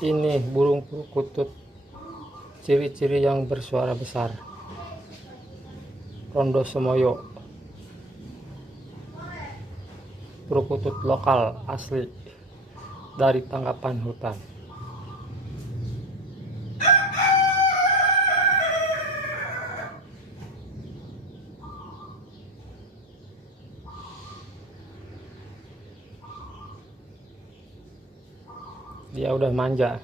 Ini burung perkutut, ciri-ciri yang bersuara besar. Rondo Semoyo, perkutut lokal asli dari tangkapan hutan. Dia udah manja.